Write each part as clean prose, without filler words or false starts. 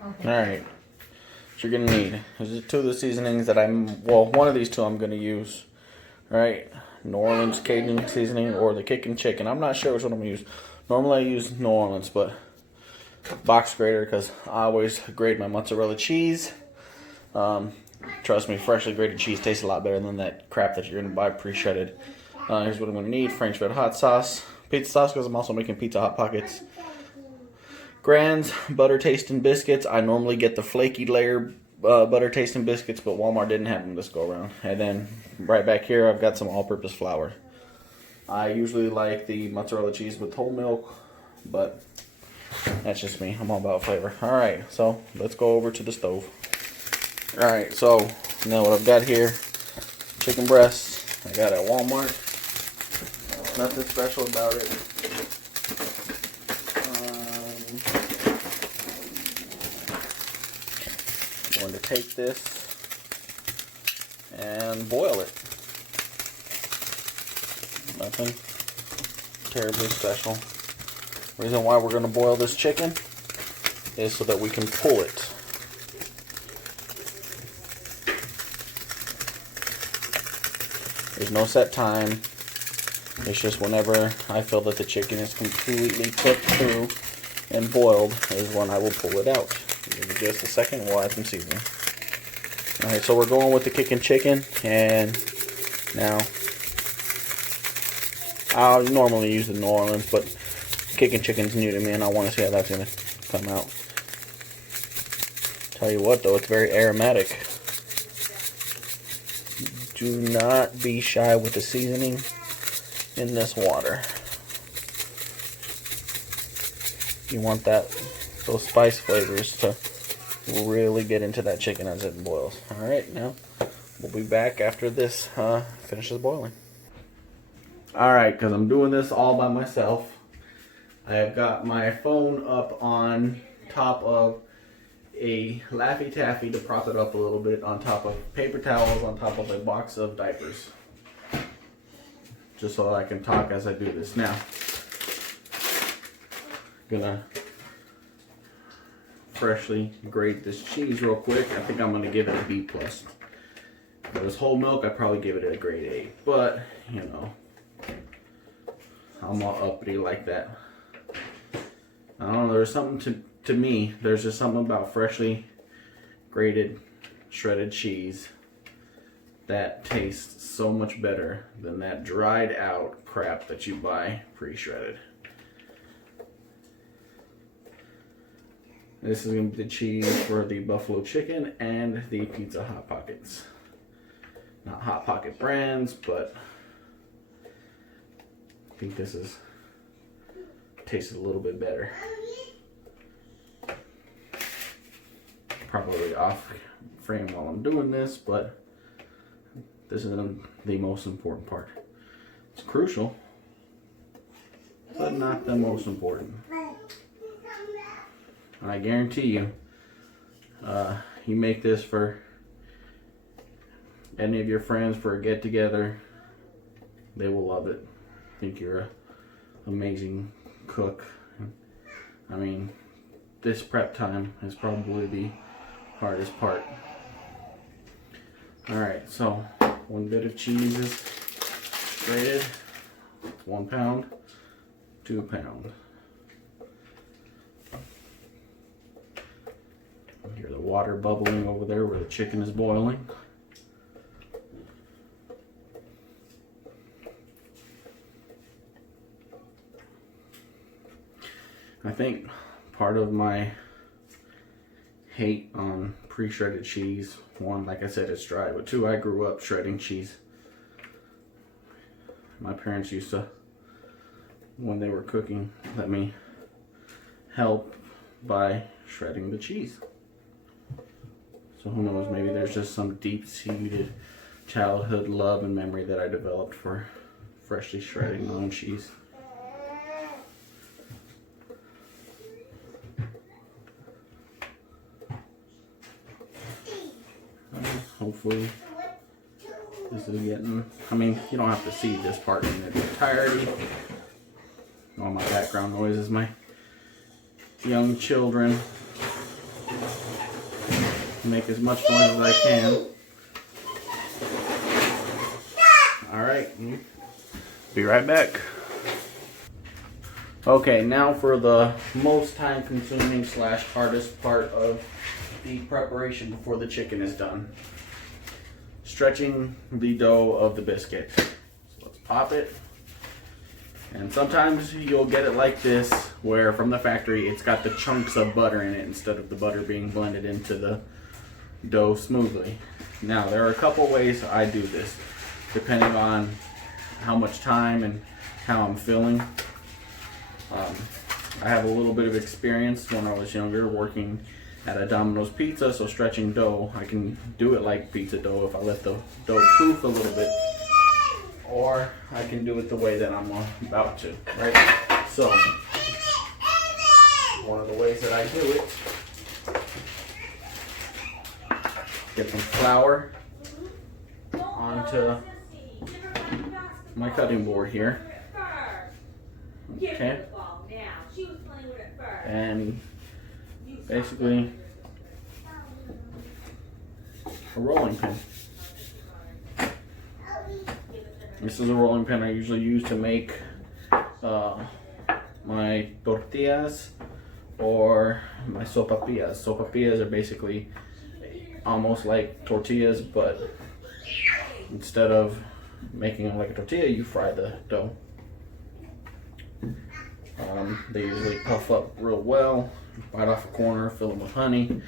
Okay. Alright. What you're gonna need is two of the seasonings that one of these two I'm gonna use. Alright. New Orleans Cajun seasoning or the kicking chicken. I'm not sure which one I'm gonna use. Normally I use New Orleans, but box grater because I always grate my mozzarella cheese. Trust me, freshly grated cheese tastes a lot better than that crap that you're gonna buy pre-shredded. Here's what I'm gonna need: French red hot sauce, pizza sauce because I'm also making pizza hot pockets. Grands butter tasting biscuits. I normally get the flaky layer butter tasting biscuits, but Walmart didn't have them this go around. And then right back here, I've got some all-purpose flour. I usually like the mozzarella cheese with whole milk, but that's just me. I'm all about flavor. Alright, so let's go over to the stove. Alright, so now what I've got here, chicken breasts. I got it at Walmart. Nothing special about it. I'm going to take this and boil it. Nothing terribly special. The reason why we're going to boil this chicken is so that we can pull it. There's no set time. It's just whenever I feel that the chicken is completely cooked through and boiled is when I will pull it out. Give it just a second, we'll add some seasoning. Alright, so we're going with the kicking chicken, and now I'll normally use the New Orleans, but kicking chicken's new to me and I want to see how that's going to come out. Tell you what though, it's very aromatic. Do not be shy with the seasoning in this water. You want those spice flavors to really get into that chicken as it boils. Alright, now we'll be back after this finishes boiling. Alright, because I'm doing this all by myself, I have got my phone up on top of a Laffy Taffy to prop it up a little bit, on top of paper towels, on top of a box of diapers. Just so that I can talk as I do this. Now, gonna freshly grate this cheese real quick. I think I'm gonna give it a B+. If it was whole milk, I'd probably give it a grade A. But, you know, I'm all uppity like that. I don't know, there's something to me, there's just something about freshly grated, shredded cheese that tastes so much better than that dried out crap that you buy pre-shredded. This is going to be the cheese for the buffalo chicken and the pizza hot pockets. Not hot pocket brands, but I think this tastes a little bit better. Probably off frame while I'm doing this, but this is the most important part. It's crucial, but not the most important. And I guarantee you, you make this for any of your friends for a get-together, they will love it. Think you're an amazing cook. I mean, this prep time is probably the hardest part. Alright, so 1 bit of cheese is grated. 1 pound, 2 pound. Hear the water bubbling over there where the chicken is boiling. I think part of my hate on pre-shredded cheese, one, like I said, it's dry, but two, I grew up shredding cheese. My parents used to, when they were cooking, let me help by shredding the cheese. So who knows, maybe there's just some deep-seated childhood love and memory that I developed for freshly shredding my own cheese. Hopefully this is getting, I mean, you don't have to see this part in its entirety. All my background noise is my young children make as much noise as I can. Alright, be right back. Okay, now for the most time consuming / hardest part of the preparation before the chicken is done. Stretching the dough of the biscuit. So let's pop it. And sometimes you'll get it like this, where from the factory it's got the chunks of butter in it instead of the butter being blended into the dough smoothly. Now there are a couple ways I do this, depending on how much time and how I'm feeling. I have a little bit of experience when I was younger working at a Domino's Pizza, so stretching dough, I can do it like pizza dough if I let the dough proof a little bit, or I can do it the way that I'm about to, right? So, one of the ways that I do it, get some flour onto my cutting board here. Okay. And basically a rolling pin. This is a rolling pin I usually use to make my tortillas or my sopapillas. Sopapillas are basically almost like tortillas, but instead of making them like a tortilla, you fry the dough. They usually puff up real well, bite off a corner, fill them with honey,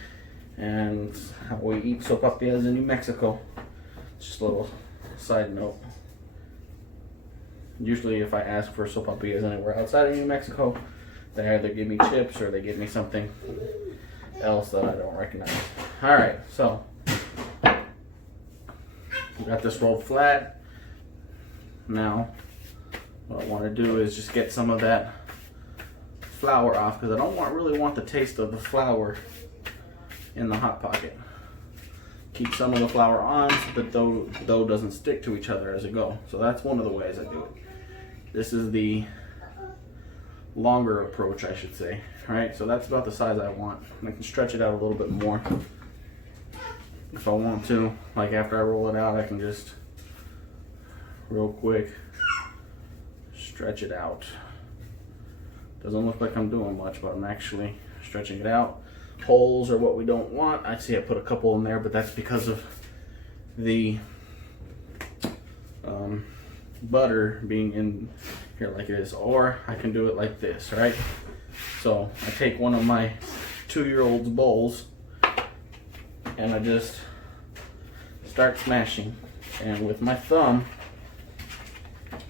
and how we eat sopapillas in New Mexico. Just a little side note. Usually if I ask for sopapillas anywhere outside of New Mexico, they either give me chips or they give me something else that I don't recognize. Alright, so we got this rolled flat. Now what I want to do is just get some of that flour off, because I don't really want the taste of the flour in the Hot Pocket. Keep some of the flour on so the dough doesn't stick to each other as it goes. So that's one of the ways I do it. This is the longer approach, I should say. Alright, so that's about the size I want. I can stretch it out a little bit more if I want to. Like after I roll it out, I can just real quick stretch it out. Doesn't look like I'm doing much, but I'm actually stretching it out. Holes are what we don't want. I see I put a couple in there, but that's because of the butter being in here like it is. Or I can do it like this, right? So I take one of my 2-year-old's bowls and I just start smashing. And with my thumb,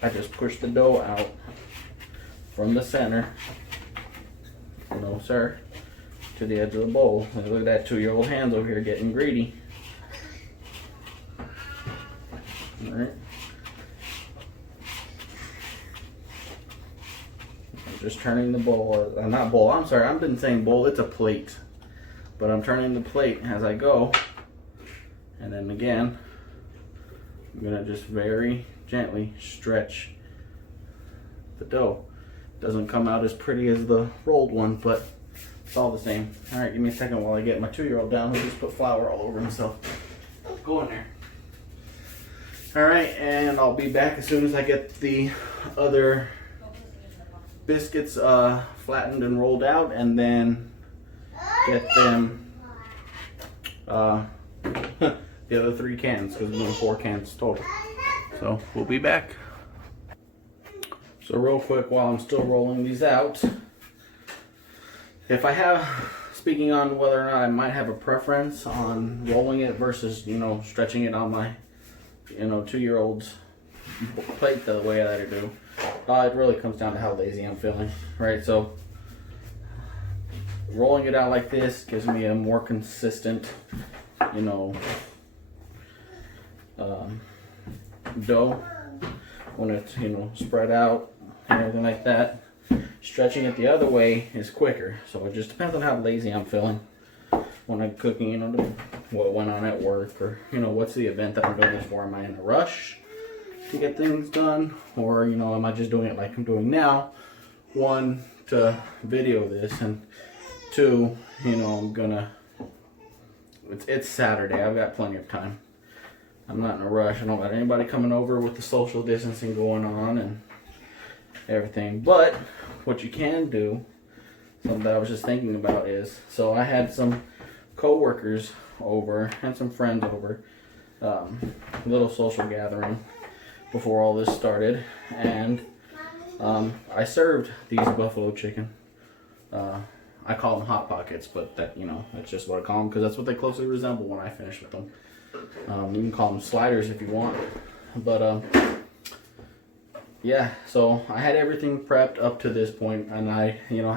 I just push the dough out from the center, no sir, to the edge of the bowl. And look at that 2-year-old hands over here getting greedy. Alright. I'm just turning the bowl, not bowl, I'm sorry, I've been saying bowl, it's a plate. But I'm turning the plate as I go. And then again, I'm gonna just very gently stretch the dough. Doesn't come out as pretty as the rolled one, but it's all the same. All right, give me a second while I get my 2-year-old down who just put flour all over himself. Go in there. All right, and I'll be back as soon as I get the other biscuits flattened and rolled out, and then get them the other 3 cans, because we're doing 4 cans total. So we'll be back. So real quick, while I'm still rolling these out, if I have, speaking on whether or not I might have a preference on rolling it versus, stretching it on my, 2-year-old's plate the way that I do, it really comes down to how lazy I'm feeling, right? So rolling it out like this gives me a more consistent, dough when it's, spread out and everything like that. Stretching it the other way is quicker, so it just depends on how lazy I'm feeling when I'm cooking, what went on at work, or what's the event that I'm doing this for. Am I in a rush to get things done, or am I just doing it like I'm doing now? 1, to video this, and 2, I'm gonna it's Saturday. I've got plenty of time. I'm not in a rush. I don't got anybody coming over with the social distancing going on and everything. But what you can do, something that I was just thinking about is, so I had some co-workers over and some friends over, a little social gathering before all this started, and I served these buffalo chicken. I call them Hot Pockets, but that, you know, that's just what I call them because that's what they closely resemble when I finish with them. You can call them sliders if you want, but yeah. So I had everything prepped up to this point, and I, you know,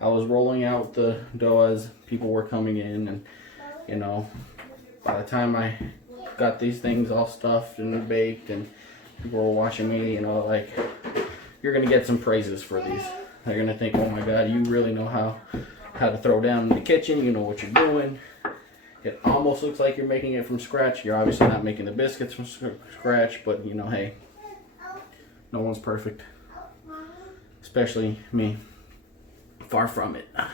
I was rolling out the dough as people were coming in, and you know, by the time I got these things all stuffed and baked, and people were watching me, you know, like, you're gonna get some praises for these. They're gonna think, oh my God, you really know how to throw down in the kitchen. You know what you're doing. It almost looks like you're making it from scratch. You're obviously not making the biscuits from scratch, but you know, hey, no one's perfect, especially me. Far from it. But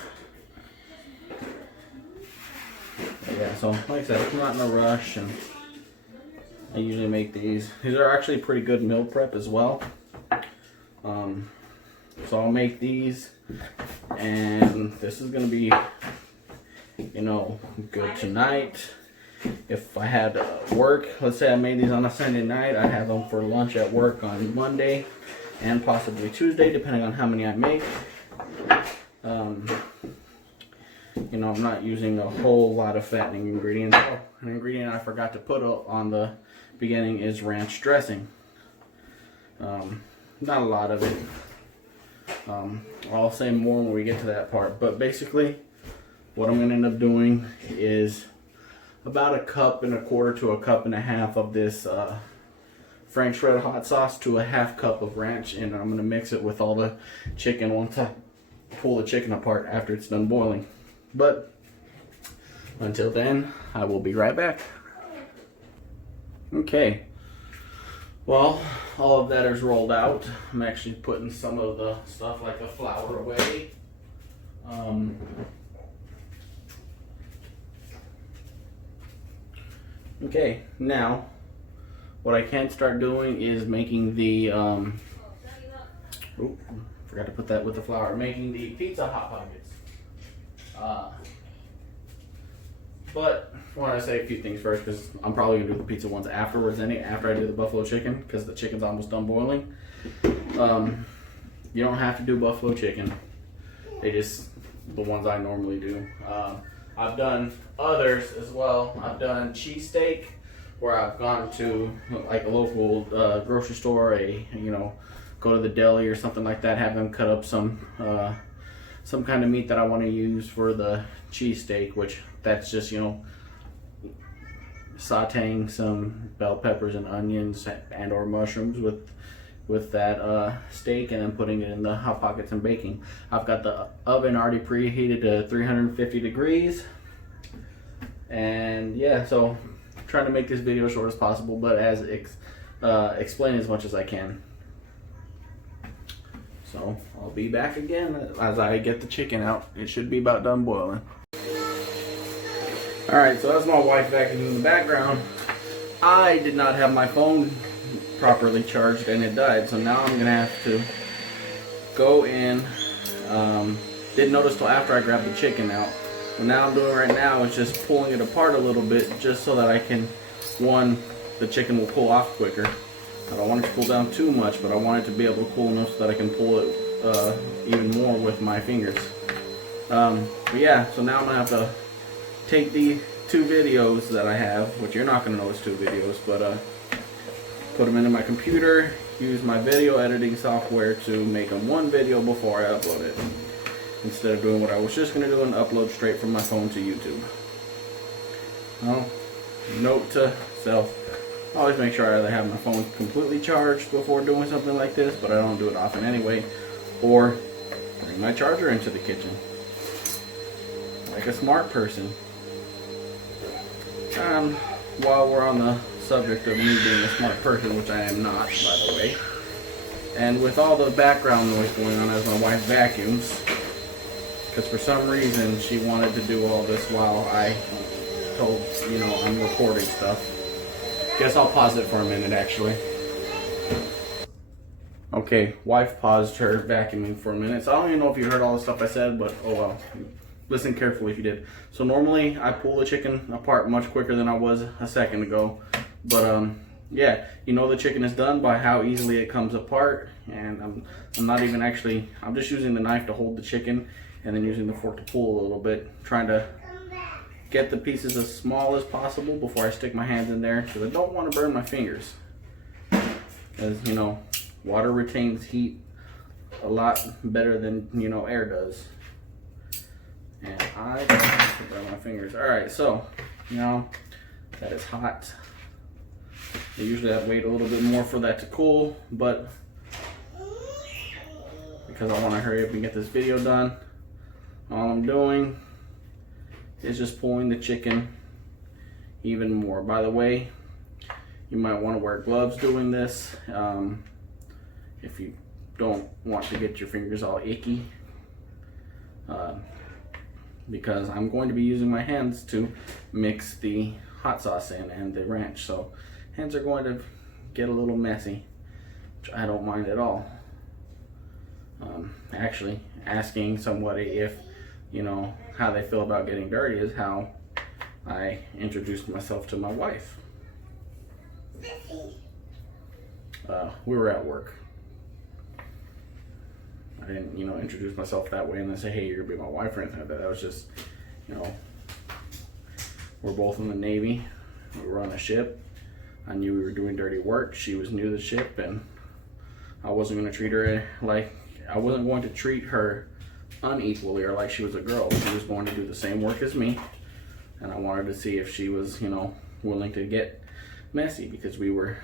yeah, so like I said, I'm not in a rush, and I usually make these. These are actually pretty good meal prep as well. So I'll make these, and this is gonna be, you know, good tonight. If I had work, let's say I made these on a Sunday night, I'd have them for lunch at work on Monday and possibly Tuesday, depending on how many I make. You know, I'm not using a whole lot of fattening ingredients. Oh, an ingredient I forgot to put on the beginning is ranch dressing. Not a lot of it. I'll say more when we get to that part, but basically what I'm going to end up doing is about 1.25 cups to 1.5 cups of this Frank's Red Hot sauce to a 1/2 cup of ranch, and I'm going to mix it with all the chicken once I pull the chicken apart after it's done boiling. But until then, I will be right back. Okay, well, all of that is rolled out. I'm actually putting some of the stuff like the flour away. Okay, now what I can start doing is making the forgot to put that with the flour. Making the pizza Hot Pockets. But I want to say a few things first, because I'm probably gonna do the pizza ones afterwards. After I do the buffalo chicken, because the chicken's almost done boiling. You don't have to do buffalo chicken. They just the ones I normally do. I've done others as well. I've done cheesesteak, where I've gone to like a local grocery store, go to the deli or something like that, have them cut up some kind of meat that I want to use for the cheesesteak, which that's just, sauteing some bell peppers and onions and or mushrooms with that steak, and then putting it in the Hot Pockets and baking. I've got the oven already preheated to 350 degrees, and yeah, so I'm trying to make this video as short as possible, but explain as much as I can. So I'll be back again as I get the chicken out. It should be about done boiling. Alright, so that's my wife vacuuming in the background. I did not have my phone properly charged and it died, so now I'm going to have to go in. Didn't notice till after I grabbed the chicken out. What now I'm doing right now is just pulling it apart a little bit, just so that I can, the chicken will pull off quicker. I don't want it to pull down too much, but I want it to be able to pull enough so that I can pull it even more with my fingers. But yeah, so now I'm going to have to take the 2 videos that I have, which you're not going to notice 2 videos, but put them into my computer, use my video editing software to make them 1 video before I upload it, instead of doing what I was just going to do and upload straight from my phone to YouTube. Well, note to self, always make sure I either have my phone completely charged before doing something like this, but I don't do it often anyway, or bring my charger into the kitchen like a smart person. While we're on the subject of me being a smart person, which I am not, by the way, and with all the background noise going on as my wife vacuums, because for some reason she wanted to do all this while I told, you know, I'm recording stuff. Guess I'll pause it for a minute, actually. Okay, wife paused her vacuuming for a minute. So I don't even know if you heard all the stuff I said, but oh well. Listen carefully if you did. So normally I pull the chicken apart much quicker than I was a second ago. But yeah, you know the chicken is done by how easily it comes apart. And I'm not even actually, I'm just using the knife to hold the chicken and then using the fork to pull a little bit, trying to get the pieces as small as possible before I stick my hands in there, because I don't want to burn my fingers. As you know, water retains heat a lot better than, you know, air does. And I don't want to burn my fingers. Alright, so, you know, that is hot. I usually have to wait a little bit more for that to cool, but because I want to hurry up and get this video done, all I'm doing is just pulling the chicken even more. By the way, you might want to wear gloves doing this if you don't want to get your fingers all icky, because I'm going to be using my hands to mix the hot sauce in and the ranch, so hands are going to get a little messy, which I don't mind at all. Actually, asking somebody if, you know, how they feel about getting dirty is how I introduced myself to my wife. We were at work. I didn't, you know, introduce myself that way and then say, hey, you're gonna be my wife or anything like that. That was just, you know, we're both in the Navy. We were on a ship. I knew we were doing dirty work. She was new to the ship, and I wasn't gonna treat her like, I wasn't going to treat her unequally or like she was a girl. She was going to do the same work as me, and I wanted to see if she was, you know, willing to get messy, because we were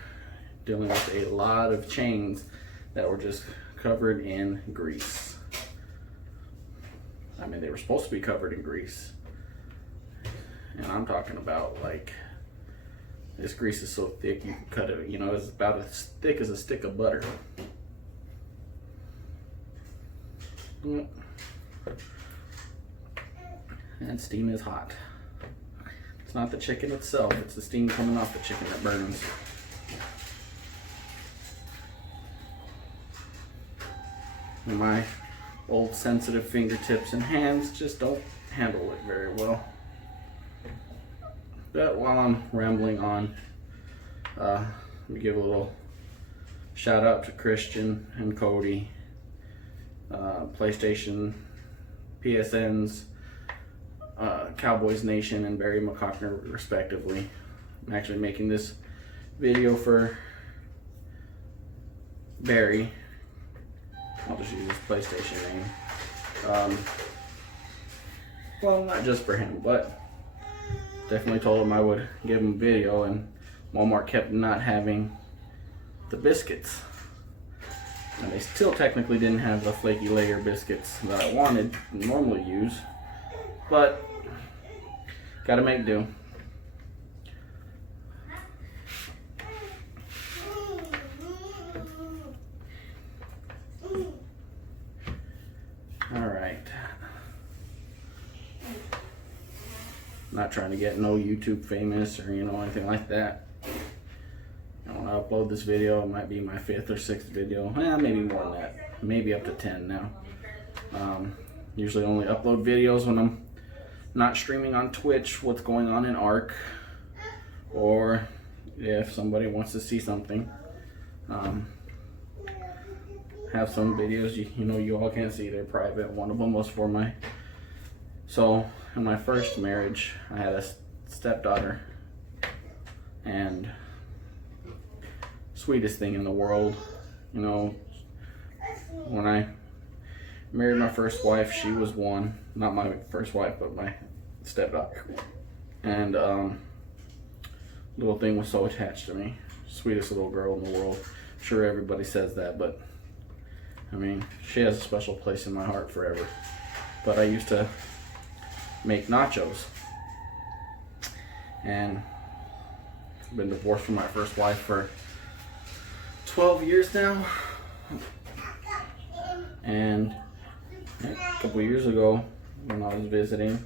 dealing with a lot of chains that were just covered in grease. I mean, they were supposed to be covered in grease, and I'm talking about, like, this grease is so thick you can cut it, you know, it's about as thick as a stick of butter. And steam is hot. It's not the chicken itself, it's the steam coming off the chicken that burns. And my old sensitive fingertips and hands just don't handle it very well. But while I'm rambling on, let me give a little shout out to Christian and Cody, PlayStation, PSNs, Cowboys Nation, and Barry McCockner, respectively. I'm actually making this video for Barry. I'll just use his PlayStation name. Well, not just for him, but definitely told him I would give him a video, and Walmart kept not having the biscuits. And they still technically didn't have the flaky layer biscuits that I wanted to normally use, but gotta make do. Alright. Not trying to get no YouTube famous or, you know, anything like that. When I upload this video, it might be my 5th or 6th video. Maybe more than that. Maybe up to 10 now. Usually only upload videos when I'm not streaming on Twitch what's going on in ARC, or if somebody wants to see something. Have some videos you know you all can't see, they're private. One of them was for in my first marriage, I had a stepdaughter, and sweetest thing in the world. You know, when I married my first wife, she was one. Not my first wife, but my stepdaughter. And little thing was so attached to me. Sweetest little girl in the world. Sure, everybody says that, but I mean, she has a special place in my heart forever. But I used to make nachos, and I've been divorced from my first wife for 12 years now. And a couple years ago, when I was visiting,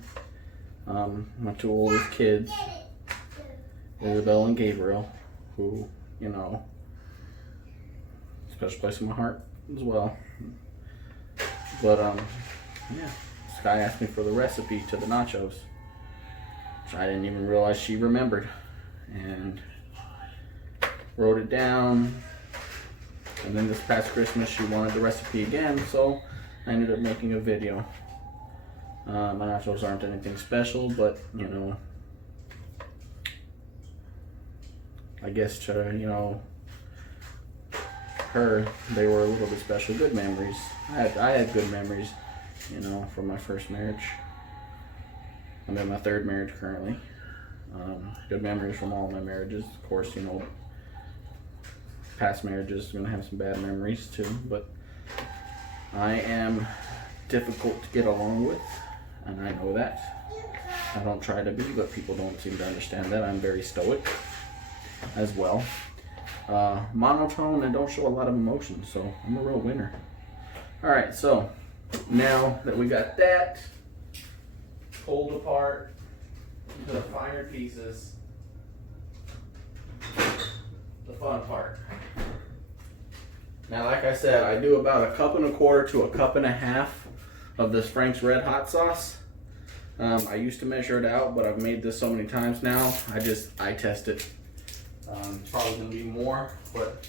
My two oldest kids, Isabel and Gabriel, who, you know, special place in my heart as well. But yeah, this guy asked me for the recipe to the nachos, which I didn't even realize she remembered, and wrote it down. And then this past Christmas she wanted the recipe again, so I ended up making a video. My nachos aren't anything special, but you know, I guess to, you know, her, they were a little bit special. Good memories. I had good memories, you know, from my first marriage. I'm in my third marriage currently. Good memories from all my marriages. Of course, you know, past marriages are gonna have some bad memories too, but I am difficult to get along with, and I know that. I don't try to be, but people don't seem to understand that. I'm very stoic as well. Monotone and don't show a lot of emotion, so I'm a real winner. Alright, so now that we got that pulled apart into the finer pieces, the fun part. Now, like I said, I do about 1.25 cups to 1.5 cups of this Frank's Red Hot sauce. I used to measure it out, but I've made this so many times now, I test it. It's probably going to be more, but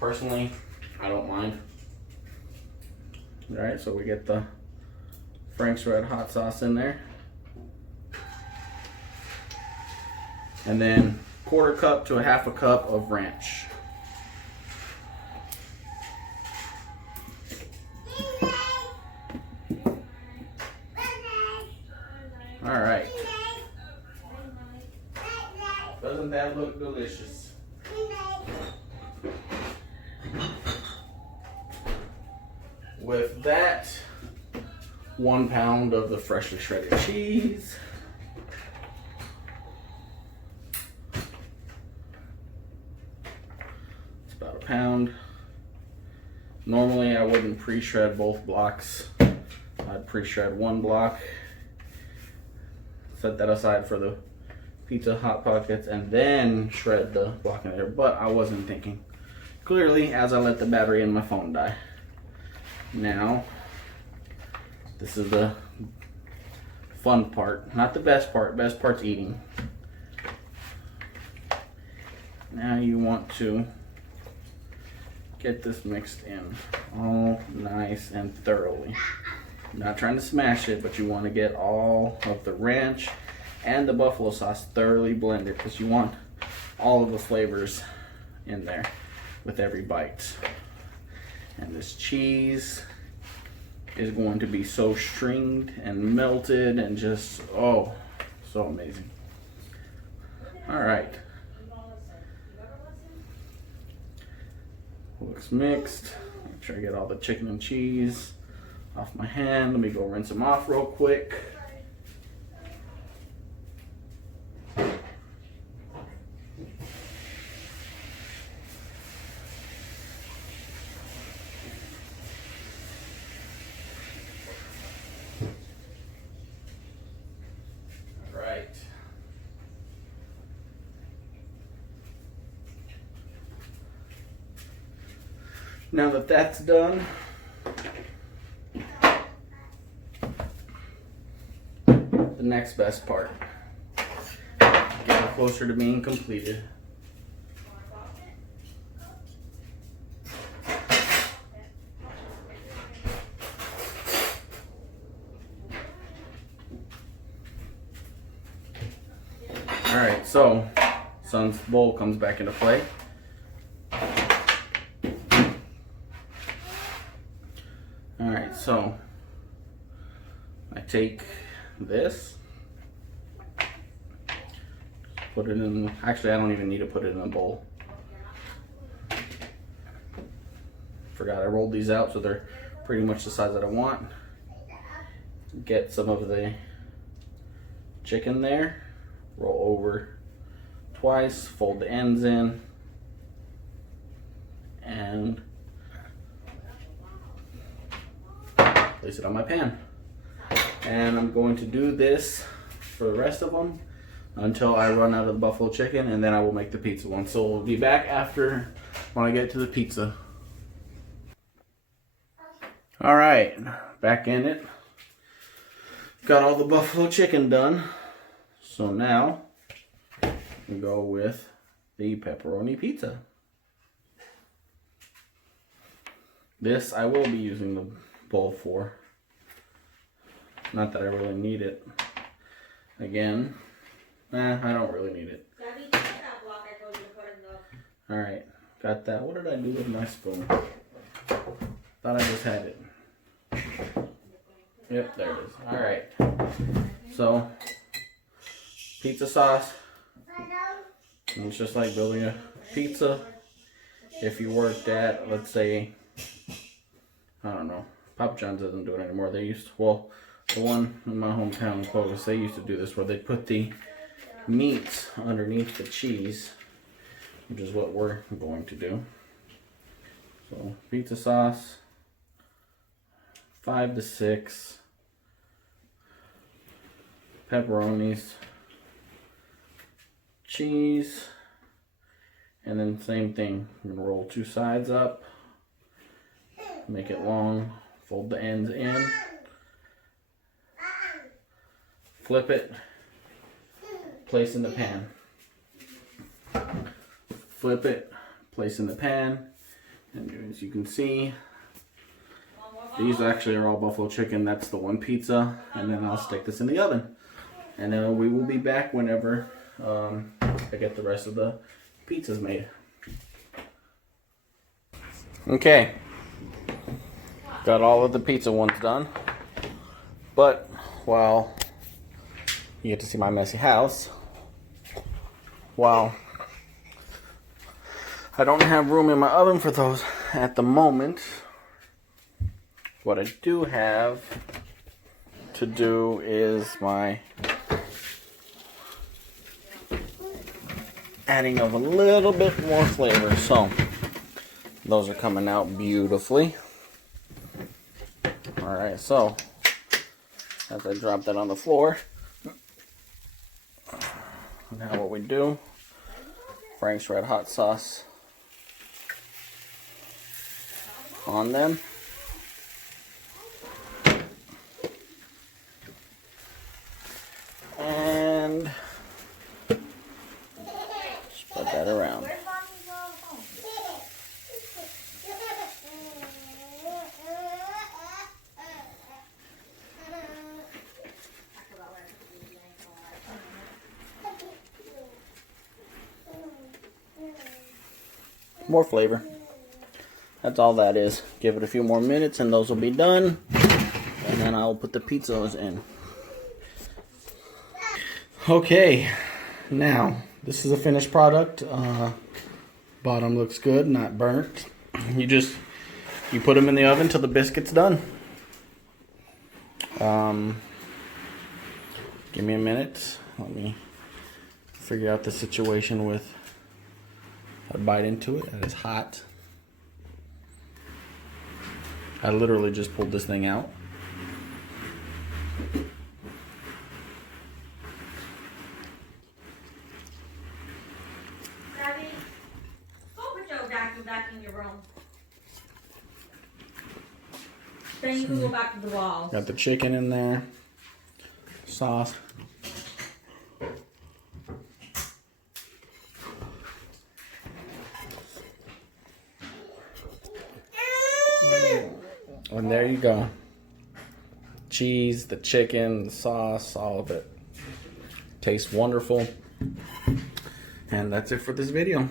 personally, I don't mind. Alright, so we get the Frank's Red Hot sauce in there. And then 1/4 cup to 1/2 cup of ranch. Alright. Doesn't that look delicious? With that, 1 pound of the freshly shredded cheese. It's about 1 pound. Normally I wouldn't pre-shred both blocks. I'd pre-shred 1 block, set that aside for the pizza hot pockets, and then shred the block in there, but I wasn't thinking clearly as I let the battery in my phone die. Now, this is the fun part, not the best part's eating. Now you want to get this mixed in all nice and thoroughly. I'm not trying to smash it, but you want to get all of the ranch and the buffalo sauce thoroughly blended, because you want all of the flavors in there with every bite. And this cheese is going to be so stringed and melted and just, oh, so amazing. All right. Looks mixed. Make sure I get all the chicken and cheese off my hand. Let me go rinse them off real quick. Now that that's done, the next best part, getting closer to being completed. All right, so son's bowl comes back into play. Alright, so I take this, put it in, actually I don't even need to put it in a bowl. Forgot I rolled these out so they're pretty much the size that I want. Get some of the chicken there, roll over twice, fold the ends in, and place it on my pan. And I'm going to do this for the rest of them until I run out of the buffalo chicken, and then I will make the pizza one. So we'll be back after when I get to the pizza. All right, back in it. Got all the buffalo chicken done. So now we go with the pepperoni pizza. This I will be using the bowl for. Not that I really need it. Again, I don't really need it. Alright, got that. What did I do with my spoon? Thought I just had it. Yep, there it is. Alright. So, pizza sauce. And it's just like building a pizza. If you worked at, let's say, I don't know, Papa John's doesn't do it anymore. They used to, well, the one in my hometown in Clovis, they used to do this where they put the meats underneath the cheese, which is what we're going to do. So, pizza sauce, 5 to 6 pepperonis, cheese, and then same thing. I'm going to roll 2 sides up, make it long, fold the ends in, flip it, place in the pan. Flip it, place in the pan, and as you can see, these actually are all buffalo chicken. That's the one pizza, and then I'll stick this in the oven. And then we will be back whenever I get the rest of the pizzas made. Okay, got all of the pizza ones done, but while you get to see my messy house, while I don't have room in my oven for those at the moment, what I do have to do is my adding of a little bit more flavor. So those are coming out beautifully. Alright, so as I drop that on the floor, now what we do, Frank's Red Hot Sauce on them. And spread that around. More flavor. That's all that is. Give it a few more minutes and those will be done. And then I'll put the pizzas in. Okay, now this is a finished product. Bottom looks good, not burnt. You put them in the oven till the biscuit's done. Give me a minute. Let me figure out the situation with a bite into it. It is hot. I literally just pulled this thing out. Daddy, go put your vacuum back in your room. Then you can go back to the walls. Got the chicken in there. Sauce. And there you go. Cheese, the chicken, the sauce, all of it. Tastes wonderful. And that's it for this video.